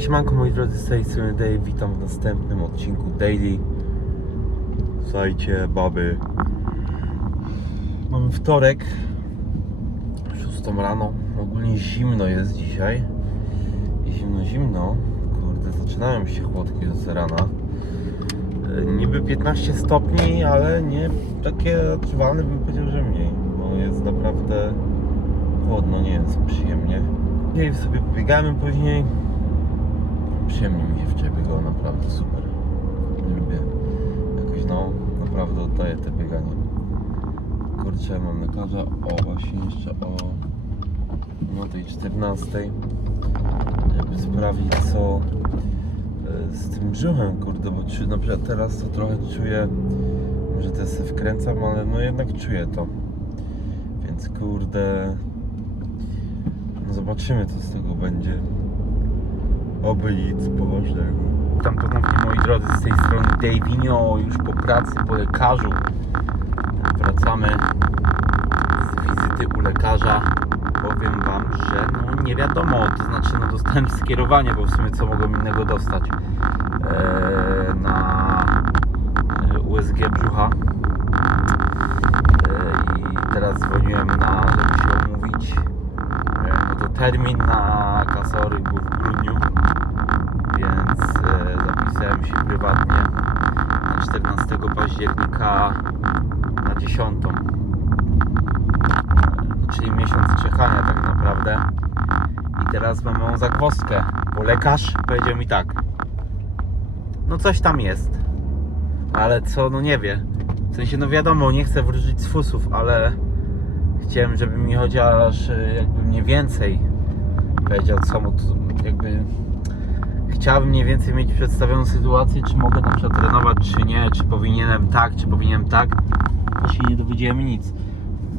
Siemanko moi drodzy, z tej strony Dave, witam w następnym odcinku Daily. Słuchajcie, baby. Mamy wtorek 6 rano, ogólnie zimno jest dzisiaj. Zimno, zimno. Kurde, zaczynają się chłodki z rana E, Niby 15 stopni, ale nie takie odczuwalne bym powiedział, że mniej Bo jest naprawdę chłodno, nie jest przyjemnie. Dzisiaj sobie pobiegamy później Przyjemnie mi się wczoraj biegało, naprawdę super. Lubię. Jakoś no, naprawdę oddaję te bieganie. Kurczę, mam lekarza o właśnie jeszcze o no tej 14 żeby sprawdzić co e, z tym brzuchem, kurde, bo czu, na przykład teraz to trochę czuję, że to się wkręcam, ale no jednak czuję to. Więc kurde, no zobaczymy co z tego będzie. Oby nic poważnego. Witam ponownie moi drodzy z tej strony Davinio, już po pracy, po lekarzu. Wracamy z wizyty u lekarza. Powiem wam, że no nie wiadomo, to znaczy no dostałem skierowanie, bo w sumie co mogłem innego dostać eee, na e, USG brzucha. Eee, I teraz dzwoniłem na, żeby się umówić. Eee, no to termin na kasory był w grudniu więc e, prywatnie na 14 października na 10. E, czyli miesiąc czekania tak naprawdę. I teraz mam małą zagwozdkę, bo lekarz powiedział mi tak. No coś tam jest, ale co, no nie wie. W sensie, no wiadomo, nie chcę wróżyć z fusów, ale chciałem, żeby mi chociaż e, jakby mniej więcej powiedział, co mu jakby chciałbym mniej więcej mieć przedstawioną sytuację, czy mogę na przykład trenować, czy nie, czy powinienem tak, czy powinienem tak. Właśnie nie dowiedziałem nic.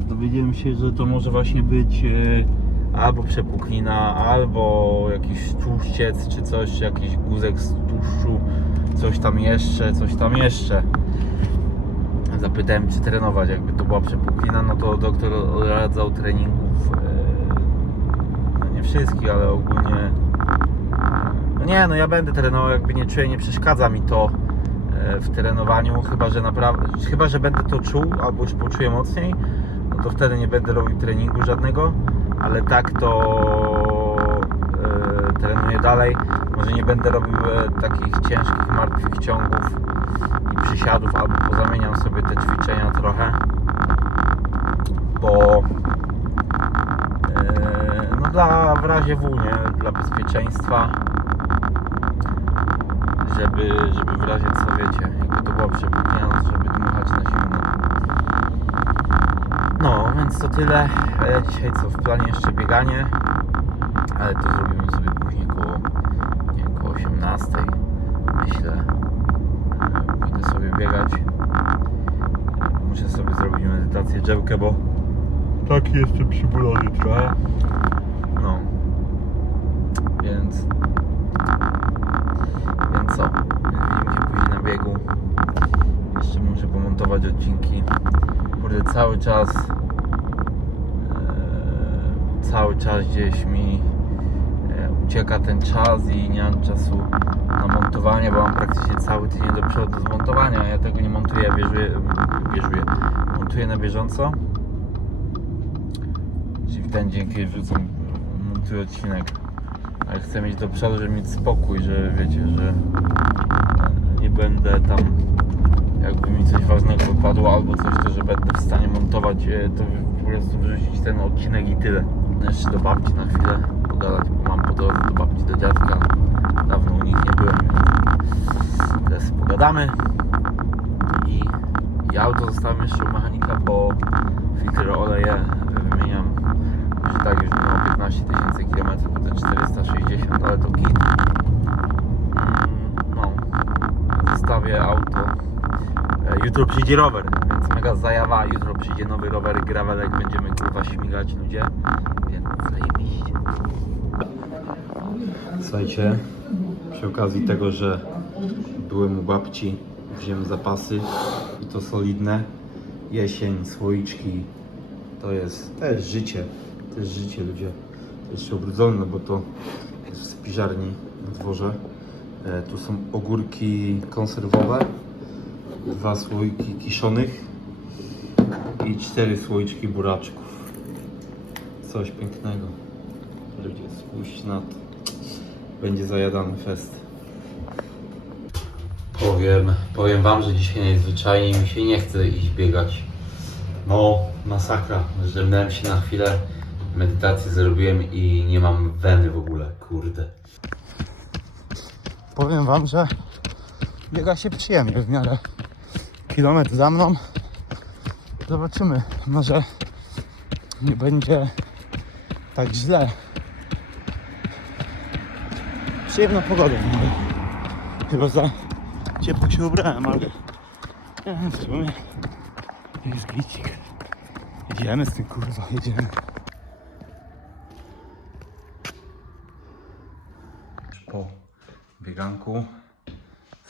Dowiedziałem się, że to może właśnie być e, albo przepuklina, albo jakiś tłuszciec, czy coś, jakiś guzek z tłuszczu, coś tam jeszcze, coś tam jeszcze. Zapytałem, czy trenować. Jakby to była przepuklina, no to doktor radzał treningów. E, no nie wszystkich, ale ogólnie nie, no ja będę trenował, jakby nie czuję, nie przeszkadza mi to e, w trenowaniu, chyba że naprawdę, chyba że będę to czuł, albo już poczuję mocniej, no to wtedy nie będę robił treningu żadnego, ale tak to e, trenuję dalej. Może nie będę robił e, takich ciężkich, martwych ciągów i przysiadów, albo pozamieniam sobie te ćwiczenia trochę, bo e, no dla w razie W? Dla bezpieczeństwa żeby, żeby w razie co wiecie, jakby to była przepuklina, żeby dmuchać na zimno. No, więc to tyle. E, Dzisiaj co, w planie jeszcze bieganie, ale to zrobimy sobie później koło, nie koło 18, myślę. E, Pójdę sobie biegać. Muszę sobie zrobić medytację drzewkę, bo taki jestem przybulony trochę. No. Więc co? Widzimy się później na biegu. Jeszcze muszę pomontować odcinki. Kurde, cały czas e, cały czas gdzieś mi e, ucieka ten czas i nie mam czasu na montowanie, bo mam praktycznie cały tydzień do przodu z montowania. Ja tego nie montuję, bieżuję, bieżuję. montuję na bieżąco. Czyli w ten dzień, kiedy wrzucam, montuję odcinek ale chcę mieć do przodu, żeby mieć spokój, że wiecie, że nie będę tam jakby mi coś ważnego wypadło albo coś, to że będę w stanie montować, e, to po prostu wrzucić ten odcinek i tyle. Jeszcze do babci na chwilę pogadać, bo mam po drodze do babci, do dziadka. Dawno u nich nie byłem, więc teraz pogadamy i, i auto zostawiam jeszcze u mechanika, bo filtr oleje wymieniam że tak już miało 15 tysięcy kilometrów, potem 460, ale to git. Mm, No, zostawię auto. E, Jutro przyjdzie rower, więc mega zajawa. Jutro przyjdzie nowy rower, gravelek, będziemy kurwa śmigać ludzie, więc zajebiście. Słuchajcie, przy okazji tego, że byłem u babci, wziąłem zapasy i to solidne. Jesień, słoiczki, to jest, jest życie. To jest życie ludzie. To jeszcze ubrudzone, bo to jest w spiżarni na dworze. E, tu są ogórki konserwowe, dwa słoiki kiszonych i cztery słoiczki buraczków. Coś pięknego. Ludzie, spójrzcie na to. Będzie zajadany fest. Powiem, powiem wam, że dzisiaj najzwyczajniej mi się nie chce iść biegać. No, masakra. Zdrzemnąłem się na chwilę, medytację zrobiłem i nie mam weny w ogóle, kurde. Powiem wam, że biega się przyjemnie w miarę. Kilometr za mną. Zobaczymy, może nie będzie tak źle. Przyjemna pogoda. mówię. Chyba za ciepło się ubrałem, ale nie, w sumie jest glicik. Jedziemy z tym kurwa, jedziemy. Po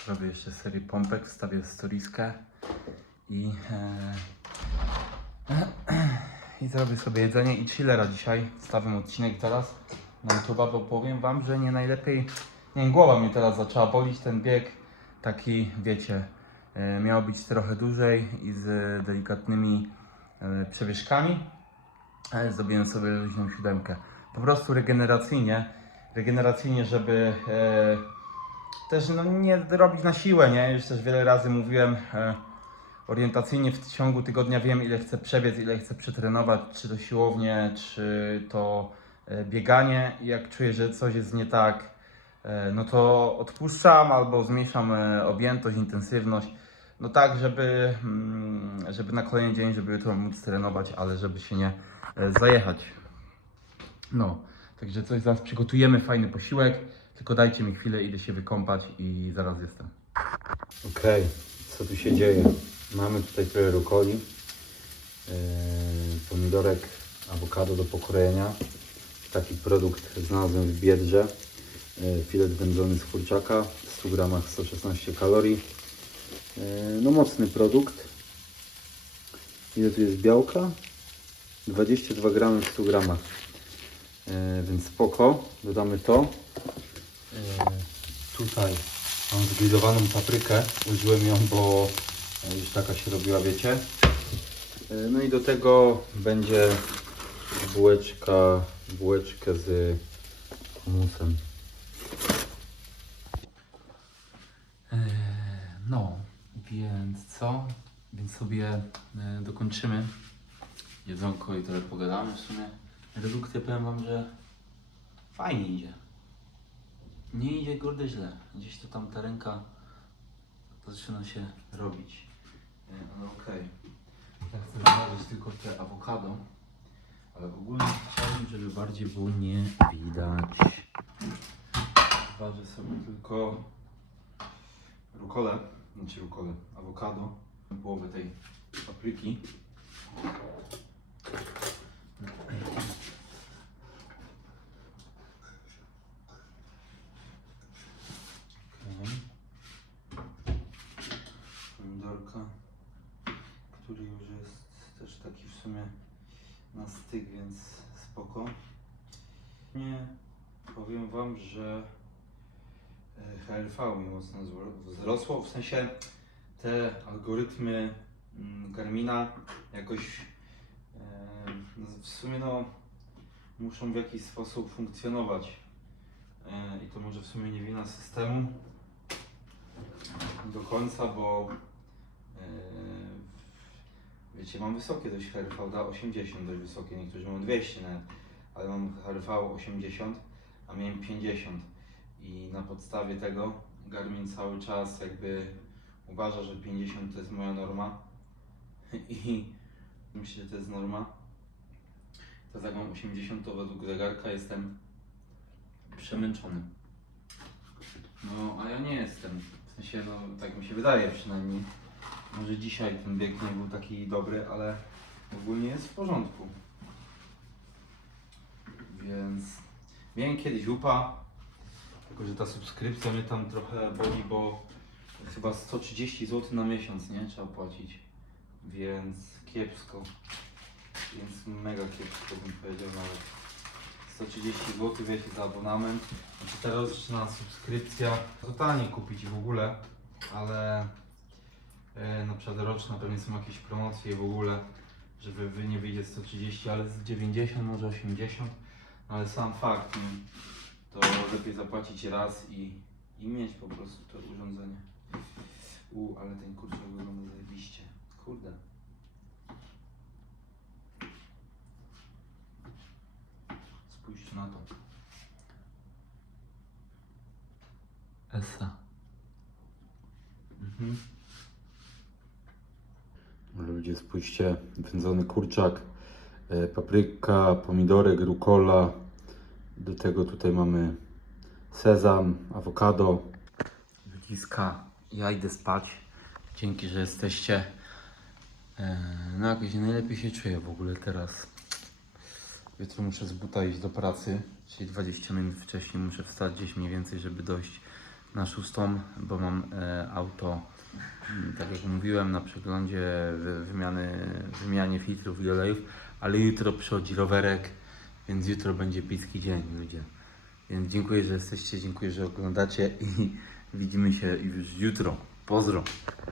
zrobię jeszcze serię pompek, wstawię storieskę i, e, i zrobię sobie jedzenie i chillera dzisiaj. Wstawiam odcinek teraz na YouTube, bo powiem wam, że nie najlepiej, nie głowa mnie teraz zaczęła bolić, ten bieg taki, wiecie, e, miał być trochę dłużej i z delikatnymi e, przewyżkami, ale zrobiłem sobie luźną siódemkę. Po prostu regeneracyjnie, regeneracyjnie, żeby e, też no, nie robić na siłę, nie? Już też wiele razy mówiłem, e, orientacyjnie w ciągu tygodnia wiem, ile chcę przebiec, ile chcę przetrenować, czy to siłownie, czy to e, bieganie. I jak czuję, że coś jest nie tak, e, no to odpuszczam albo zmniejszam e, objętość, intensywność. No tak, żeby, mm, żeby na kolejny dzień, żeby jutro móc trenować, ale żeby się nie e, zajechać. No, także coś zaraz przygotujemy, fajny posiłek. Tylko dajcie mi chwilę, idę się wykąpać i zaraz jestem. Okej, co tu się dzieje? Mamy tutaj trochę rukoli, yy, pomidorek, awokado do pokrojenia. Taki produkt znalazłem w Biedrze. Yy, filet wędzony z kurczaka, w 100 gramach 116 kalorii. Yy, no mocny produkt. Ile tu jest białka? 22 gramy w 100 gramach. Yy, więc spoko, dodamy to. Yy, tutaj Mam zgrillowaną paprykę. Użyłem ją, bo e, już taka się robiła, wiecie. E, No i do tego będzie bułeczka, bułeczkę z humusem. No, więc co? Więc sobie e, dokończymy jedzonko i trochę pogadamy w sumie. Redukcja powiem wam, że fajnie idzie. Nie idzie kurde źle. Gdzieś to tam ta ręka zaczyna się robić. Ale okej. Ja chcę znaleźć tylko te awokado. Ale ogólnie chciałbym, żeby bardziej było nie widać. Ważę sobie tylko rukolę, znaczy rukolę, awokado, połowę tej papryki. Okej. Pomidorka, który już jest też taki w sumie na styk, więc spoko. Nie, powiem Wam, że e, HLV mi mocno wzrosło, w sensie te algorytmy mm, Garmina jakoś w sumie no muszą w jakiś sposób funkcjonować. E, i to może w sumie nie wina systemu do końca, bo e, wiecie, mam wysokie dość HRV, da 80 dość wysokie, niektórzy mają 200 nawet, ale mam HRV 80, a miałem 50 i na podstawie tego Garmin cały czas jakby uważa, że 50 to jest moja norma i myślę, że to jest norma. To jak mam 80 to według zegarka jestem przemęczony. No, a ja nie jestem. W sensie, no, tak mi się wydaje przynajmniej. Może dzisiaj ten bieg nie był taki dobry, ale ogólnie jest w porządku. Więc miałem kiedyś upa, tylko że ta subskrypcja mnie tam trochę boli, bo chyba 130 zł na miesiąc, nie? Trzeba płacić. Więc kiepsko. Więc mega kiepsko bym powiedział nawet. 130 zł, wiecie, za abonament. Znaczy teraz zaczyna subskrypcja. Totalnie kupić w ogóle, ale e, na przykład roczna pewnie są jakieś promocje w ogóle, że wy, wy nie wyjdzie 130, ale z 90, może 80. Ale sam fakt, nie, to lepiej zapłacić raz i, i mieć po prostu to urządzenie. U, ale ten kurczak wygląda zajebiście. Kurde. Spójrzcie na to. Esa. Mhm. Ludzie, spójrzcie, wędzony kurczak, e, papryka, pomidorek, rukola. Do tego tutaj mamy sezam, awokado. Ludziska, ja idę spać. Dzięki, że jesteście. Eee, no jakoś najlepiej się czuję w ogóle teraz. Jutro muszę z buta iść do pracy, czyli 20 minut wcześniej muszę wstać gdzieś mniej więcej, żeby dojść na szóstą, bo mam e, auto, mm, tak jak mówiłem, na przeglądzie wy, wymiany, wymianie filtrów i olejów, ale jutro przychodzi rowerek, więc jutro będzie piski dzień, ludzie. Więc dziękuję, że jesteście, dziękuję, że oglądacie i widzimy się już jutro. Pozdro!